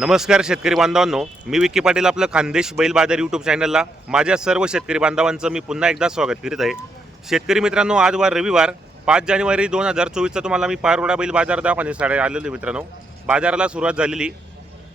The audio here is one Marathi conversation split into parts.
नमस्कार शेतकरी बांधवांनो. मी विक्की पाटील आपलं खानदेश बैल बाजार यूट्यूब चॅनलला माझ्या सर्व शेतकरी बांधवांचं मी पुन्हा एकदा स्वागत करीत आहे. शेतकरी मित्रांनो आज वार रविवार पाच जानेवारी दोन हजार चोवीसचा तुम्हाला मी पारोडा बैल बाजार दाखवण्यासाठी आलेलो मित्रांनो. बाजाराला सुरुवात झालेली.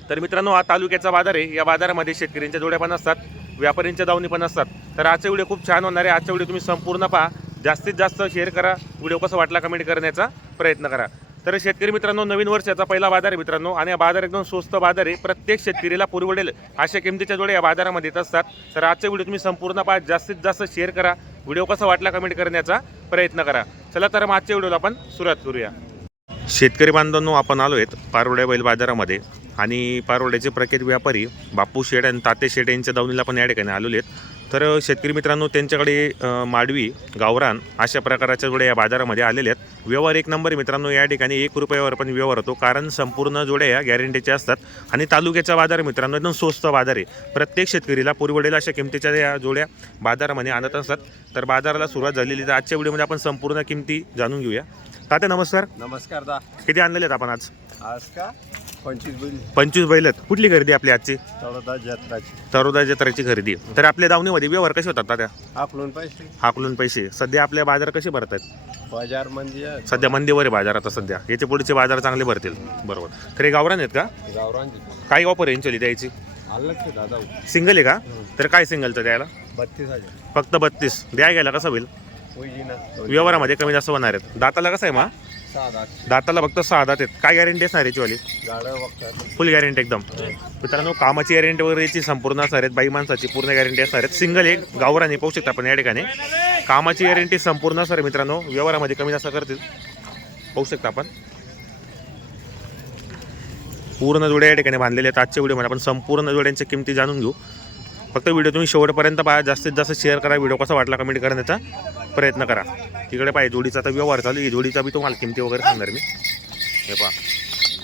तर मित्रांनो हा तालुक्याचा बाजार आहे. या बाजारामध्ये शेतकऱ्यांच्या जोड्या पण असतात व्यापाऱ्यांच्या दावणी पण असतात. तर आजचा व्हिडिओ खूप छान होणार आहे. आजचा व्हिडिओ तुम्ही संपूर्ण पहा. जास्तीत जास्त शेअर करा. व्हिडिओ कसा वाटला कमेंट करण्याचा प्रयत्न करा. तर शेतकरी मित्रांनो नवीन वर्षाचा पहिला बाजार आहे मित्रांनो आणि हा बाजार एकदम स्वस्त बाजार आहे. प्रत्येक शेतकरीला पुरवडेल अशा किमतीच्या जोड्या या बाजारामध्ये येत असतात. तर आजचा व्हिडिओ तुम्ही संपूर्ण पहा जास्तीत जास्त शेअर करा. व्हिडिओ कसा वाटला कमेंट करण्याचा प्रयत्न करा. चला तर मग आजच्या व्हिडिओला आपण सुरुवात करूया. शेतकरी बांधवांनो आपण आलो आहेत पारोड्या बैल बाजारामध्ये. आणि पारोड्याचे प्रख्यात व्यापारी बापू शेड आणि ताते शेड यांच्या दावणीला पण या ठिकाणी आलेले आहेत. तर शेतकरी मित्रांनो त्यांच्याकडे माडवी गावरान अशा प्रकारच्या जोड्या या बाजारामध्ये आलेल्या आहेत. व्यवहार एक नंबर मित्रांनो या ठिकाणी एक रुपयावर पण व्यवहार होतो कारण संपूर्ण जोड्या या गॅरंटीच्या असतात. आणि तालुक्याचा बाजार मित्रांनो एकदम स्वस्त बाजार आहे. प्रत्येक शेतकरीला पुरवडेल अशा किमतीच्या या जोड्या बाजारामध्ये आणत असतात. तर बाजाराला सुरुवात झालेली तर आजच्या व्हिडिओमध्ये आपण संपूर्ण किमती जाणून घेऊया. तात्या नमस्कार. नमस्कार दा. किती आणलेले आहेत आपण आज? आज का? पंचवीस बैल. पंचवीस बैल आहेत. कुठली खरेदी आपली आजची? चौदा जत्राची. तरोदा जत्राची खरेदी. तर आपल्या दावणीमध्ये व्यवहार कसे होतात तात्या? हाकलून पैसे. हाकलून पैसे. सध्या आपल्या बाजार कसे भरत आहेत बाजार मंदी आहे. सध्या मंदीवर आहे बाजार आता सध्या. याचे पुढचे बाजार चांगले भरतील. बरोबर. तर हे गावरान आहेत का? गावरांची काय ऑफर आहे यांची द्यायची आलं की दादा. सिंगल आहे का? तर काय सिंगलचं द्यायला? बत्तीस हजार. फक्त बत्तीस. द्या गेला कसं होईल? व्यवहारामध्ये कमी जास्त होणार आहेत. दाताला कसं आहे मा? दाताला फक्त सहा दात आहेत. काय गॅरंटी असणार याची वाली? गाड्या बघतात. फुल गॅरंटी एकदम. मित्रांनो कामाची गॅरंटी वगैरे याची संपूर्ण असणार आहेत. बाई माणसाची पूर्ण गॅरंटी असणार आहेत. सिंगल एक गावराने पाहू शकता आपण या ठिकाणी. कामाची गॅरंटी संपूर्ण असणार आहे मित्रांनो. व्यवहारामध्ये कमी जास्त करतील. पाहू शकता आपण. पूर्ण जोड्या या ठिकाणी बांधलेल्या आहेत. आजच्या व्हिडिओमध्ये आपण संपूर्ण जोड्यांच्या किमती जाणून घेऊ. फक्त व्हिडिओ तुम्ही शेवटपर्यंत पहा. जास्तीत जास्त शेअर करा. व्हिडिओ कसा वाटला कमेंट करण्याचा प्रयत्न करा. तिकडे पाहिजे जोडीचा आता व्यवहार चालू आहे. जोडीचा बी तुम्हाला किमती वगैरे सांगणार मी. हे पहा.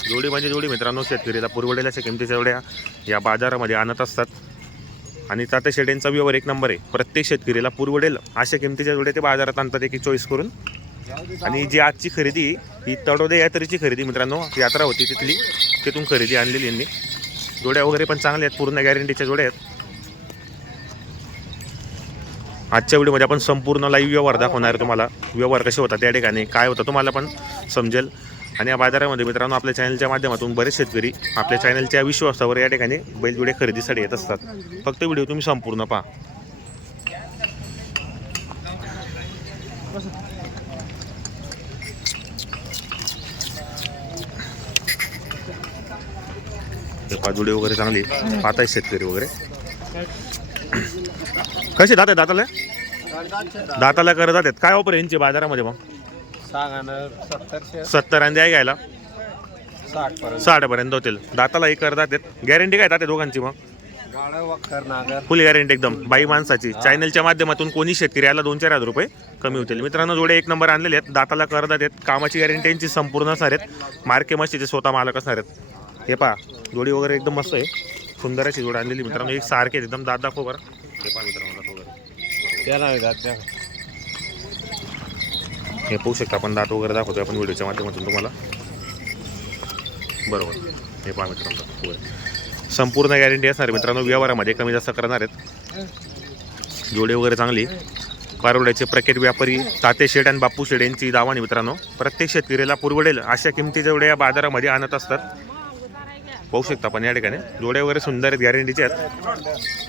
जोडी म्हणजे जोडी मित्रांनो शेतकरीला पुरवडेल अशा किमतीच्या जोड्या या बाजारामध्ये आणत असतात. आणि तात्या शेड्यांचा व्यवहार एक नंबर आहे. प्रत्येक शेतकरीला पुरवडेल अशा किमतीच्या जोड्या ते बाजारात आणतात एक चॉईस करून. आणि जी आजची खरेदी ही तडोदे यात्रेची खरेदी मित्रांनो. यात्रा होती तिथली. तिथून खरेदी आणलेली यांनी. जोड्या वगैरे पण चांगल्या आहेत पूर्ण गॅरंटीच्या जोड्या आहेत. आजच्या व्हिडिओमध्ये आपण संपूर्ण लाईव्ह व्यवहार दाखवणार आहे तुम्हाला. व्यवहार कसे होतात त्या ठिकाणी काय होतं तुम्हाला पण समजेल. आणि या बाजारामध्ये मित्रांनो आपल्या चॅनलच्या माध्यमातून बरेच शेतकरी आपल्या चॅनलच्या विश्वासावर या ठिकाणी बैलजोडे खरेदीसाठी येत असतात. फक्त व्हिडिओ तुम्ही संपूर्ण पहा. पाजुडे वगैरे चांगली पाहताय शेतकरी वगैरे. कसे दात आहे दाताला? दाताला करत आहेत. काय ऑफर यांची बाजारामध्ये मग सांगा ना सत्तरशे. सत्तर आणि द्या घ्यायला. साठ पर्यंत साठ पर्यंत होतील. दाताला एक करतात आहेत. गॅरंटी काय दाते दोघांची मग? गाड्या वखर नागर. फुल गॅरंटी एकदम. बाई माणसाची. चॅनलच्या माध्यमातून कोणी शेतकरी याला दोन चार हजार रुपये कमी होतील. मित्रांनो जोडे एक नंबर आणलेले आहेत. दाताला करतात आहेत. कामाची गॅरंटी यांची संपूर्ण असणार आहेत. मार्के मशीचे स्वतः मालक असणार आहेत. हे पहा जोडी वगैरे एकदम मस्त आहे. सुंदर अशी जोडी आणलेली मित्रांनो. एक सारखे आहेत, एकदम दात दाखव बरं. हे मित्रांनो वगैरे. त्या नाही जात त्या. हे पाहू शकता आपण दात वगैरे दाखवतोय आपण व्हिडिओच्या माध्यमातून तुम्हाला. बरोबर. हे पहा मित्रांनो संपूर्ण गॅरंटी असणार मित्रांनो व्यवहारामध्ये कमी जास्त करणार आहेत. जोडे वगैरे चांगली. पारोड्याचे प्रख्यात व्यापारी ताते शेड आणि बापू शेड यांची दावानी मित्रांनो. प्रत्येक शेतकरीला पुरवडेल अशा किमती जेवढ्या या बाजारामध्ये आणत असतात. पाहू शकता आपण या ठिकाणी. जोडे वगैरे सुंदर आहेत गॅरंटीचे आहेत.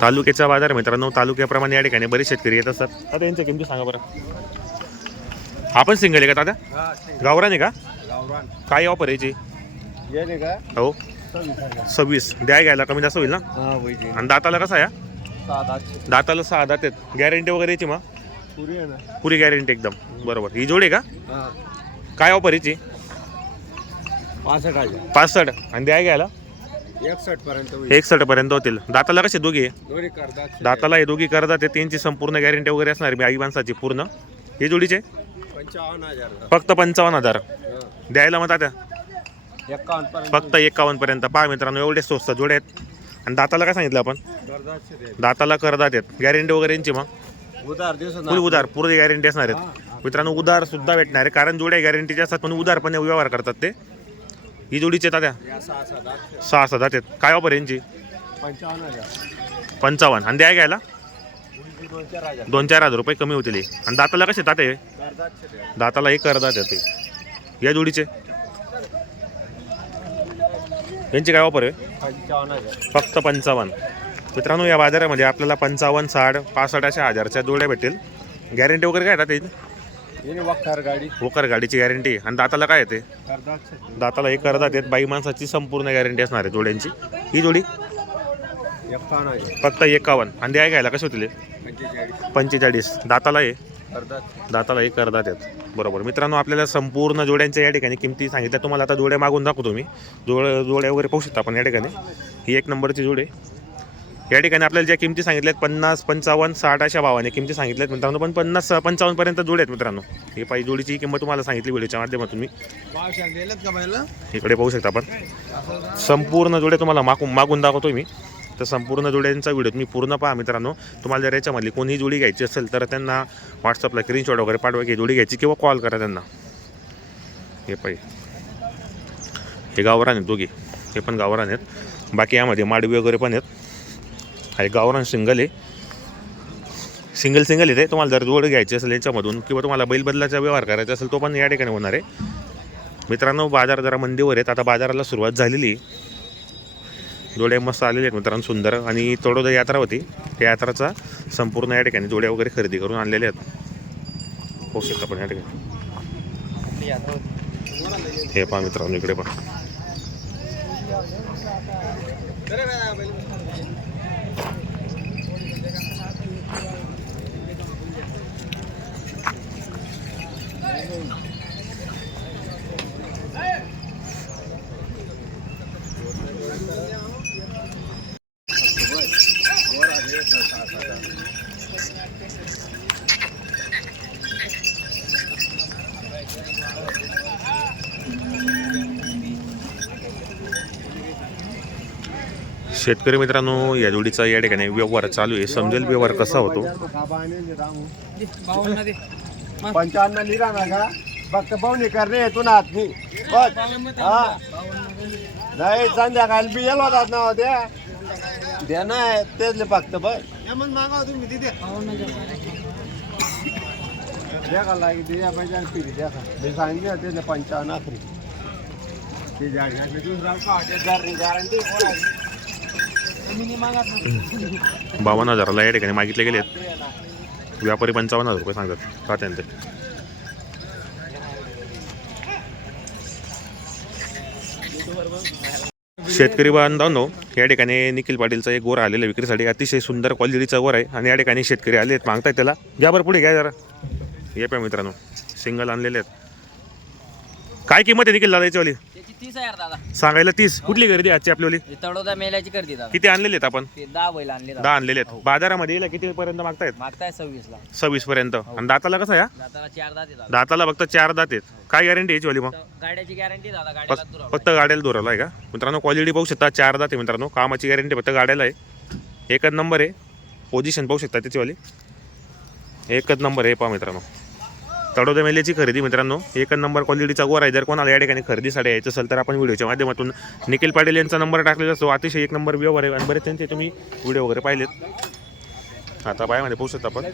तालुक्याचा बाजार मित्रांनो. तालुक्याप्रमाणे या ठिकाणी बरेच शेतकरी येत असतात आता यांच्या किमती सांगा बरं. आपण सिंगल आहे का दादा? गावरान आहे का? काय ऑफर याची? ये नाही का? हो. सव्वीस द्या घ्यायला कमी जास्त होईल ना? हा आणि दाताला कसा आहे दाताला सहा दात आहेत. गॅरंटी वगैरे याची मग? पुरी आहे ना. पुरी गॅरंटी एकदम. बरोबर. ही जोडी आहे का? काय ऑफर याची? पासष्ट आणि द्या घ्यायला? एकसष्ट पर्यंत होईल. एकसष्ट पर्यंत होतील. दाताला कसे दोघी? आहे? दोन्ही करतात दाताला हे दोघी करतात ते त्यांची संपूर्ण गॅरंटी वगैरे असणार मी आई माणसाची पूर्ण. हे जोडीचे? पंचावन्न हजार. फक्त पंचावन्न हजार. द्यायला मग एकावन्न पर्यंत फक्त एकावन्न पर्यंत. पहा मित्रांनो एवढे स्वस्त जोडे आहेत. आणि दाताला काय सांगितलं आपण? करदाचे ते दाताला करदात आहेत. गॅरंटी वगैरे यांची मग? उधार दिवस फुल उधार पूर्ण गॅरंटी असणार आहेत. मित्रांनो उधार सुद्धा भेटणार आहे. कारण जोड्या गॅरंटीचे असतात पण उधार पण व्यवहार करतात ते. ही जोडीचे तात्या या सहा सात सहा आहेत. काय ऑफर यांची? पंचावन्न आणि द्या घ्यायला? दोन चार हजार. रुपये कमी होतील. आणि दाताला कसे शेती. दाताला एक करदात येते या जोडीचे? यांची काय ऑफर आहे? फक्त पंचावन्न. मित्रांनो या बाजारामध्ये आपल्याला पंचावन्न साठ पासष्ट अशा हजारच्या जोड्या भेटेल गॅरंटी वगैरे काय येतात याची येणे वखर गाडी. गाडीची गॅरंटी आणि दाताला काय येते. दाताला एक करदात येत. बाई माणसाची संपूर्ण गॅरंटी असणार आहे जोड्यांची. ही जोडी? फक्त एकावन्न. आणि द्याय घ्यायला कसे होतील? पंचेचाळीस. दाताला आहे दाताला एक करदात आहेत बरोबर. मित्रांनो आपल्याला संपूर्ण जोड्यांच्या या ठिकाणी किमती सांगितल्या. तुम्हाला आता जोड्या मागून दाखवतो मी. जोड जोड्या वगैरे पाहू शकता आपण या ठिकाणी. ही एक नंबरची जोड आहे. या ठिकाणी आपल्याला ज्या किमती सांगितल्यात पन्नास पंचावन्न साठ अशा भावाने किमती सांगितल्यात मित्रांनो. पण पन्नास पंचावन्नपर्यंत जोड आहेत मित्रांनो. हे पाहिजे जोडीची किंमत तुम्हाला सांगितली व्हिडिओच्या माध्यमातून मी. इकडे पाहू शकता आपण. संपूर्ण जोड्या तुम्हाला मागून मागून दाखवतो मी. तर संपूर्ण जोड्यांचा व्हिडिओ तुम्ही पूर्ण पहा मित्रांनो. तुम्हाला जर याच्यामधली कोणीही जोडी घ्यायची असेल तर त्यांना व्हॉट्सअपला स्क्रीनशॉट वगैरे पाठवा की जोडी घ्यायची किंवा कॉल करा त्यांना. हे पाहिजे हे गावरान आहेत दोघी. हे पण गावरान आहेत. बाकी यामध्ये माडवी वगैरे पण आहेत. हा गावरान सिंगल आहे. सिंगल सिंगल येते तुम्हाला जर जोड घ्यायची असेल याच्यामधून किंवा तुम्हाला बैल बदलाचा व्यवहार करायचा असेल तो पण या ठिकाणी होणार आहे. मित्रांनो बाजार जरा मंदीवर आहेत. आता बाजाराला सुरुवात झालेली आहे. जोड्या मस्त आलेले आहेत मित्रांनो सुंदर. आणि तळोदा यात्रा होती. त्या यात्राचा संपूर्ण या ठिकाणी जोड्या वगैरे खरेदी करून आणलेल्या आहेत. होऊ शकता पण या ठिकाणी. हे पहा मित्रांनो इकडे पण शेतकरी मित्रांनो या जोडीचा या ठिकाणी व्यवहार चालू आहे. समजेल व्यवहार कसा होतो? पंचावन्न लिरा ना का फक्त पाहुणे करणे येतो ना बस. हा. नाही संध्याकाळी बी येलो होतात ना हो द्या द्या ना तेच फक्त बस. मागा तुम्ही तिथे द्या. का लागी द्या पाहिजे आणि पिढी द्या का. मी सांगितलं पंचावन्न आखरी. ते जाडी दुसरा गॅरंटी बावन्न हजाराला या ठिकाणी मागितले गेले आहेत व्यापारी पंचावन्न हजार रुपये सांगतात. खात्यांचे शेतकरी बांधवांनो या ठिकाणी निखिल पाटीलचा एक गोर आलेला आहे विक्रीसाठी. अतिशय सुंदर क्वालिटीचा गोर आहे आणि या ठिकाणी शेतकरी आले आहेत मागतायत त्याला. घ्या बरं पुढे घ्या जरा. ये प्या मित्रांनो सिंगल आणलेले आहेत. काय किंमत आहे निखिल दादा याच्यावाली तीस हजार दादा. सांगायला तीस. कुठली गर्दी आजची आपल्यावाली? ही तडोदा मेल्याची करते दादा. किती आणलेले आहेत आपण? ते दहा बैल आणले दादा. दहा आणलेले आहेत. बाजारामध्ये याला किती पर्यंत मागतायत? मागताय सव्वीस ला सव्वीस पर्यंत आणि दाताला कसं या दाताला चार दाते दादा दाताला फक्त चार दात आहेत. काय गॅरंटी याची वाली मग? तर गाड्याची गॅरंटी दादा गाड्याला फक्त दुरावा फक्त गाड्याला दोराला आहे का? मित्रांनो क्वालिटी पाहू शकता. चार दात आहे मित्रांनो. कामाची गॅरंटी फक्त गाड्याला आहे. एकच नंबर आहे. पोझिशन पाहू शकता त्याचीवाली. एकच नंबर आहे पहा मित्रांनो. तडोदा मेल्याची खरेदी मित्रांनो. एक नंबर क्वालिटीचा गोर आहे. जर कोणाला या ठिकाणी खरेदीसाठी यायचं असेल तर आपण व्हिडिओच्या माध्यमातून निखिल पाटील यांचा नंबर टाकलेला असतो. अतिशय एक नंबर व्यवहार आहे. आणि बरेच त्यांचे तुम्ही व्हिडिओ वगैरे पाहिलेत. आता पायामध्ये पाहू शकता आपण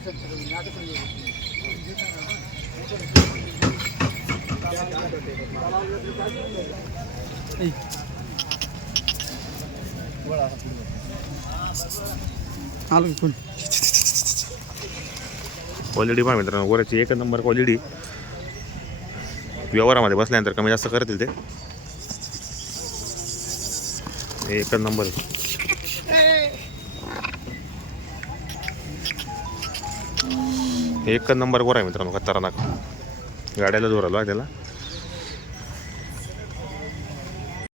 क्वालिटी पहा मित्रांनो गोऱ्याची एक नंबर क्वालिटी व्यवहारामध्ये बसल्यानंतर कमी जास्त करतील ते. एक नंबर एक नंबर गोरा आहे मित्रांनो खतरनाक. गाड्याला जोर आलो आहे त्याला.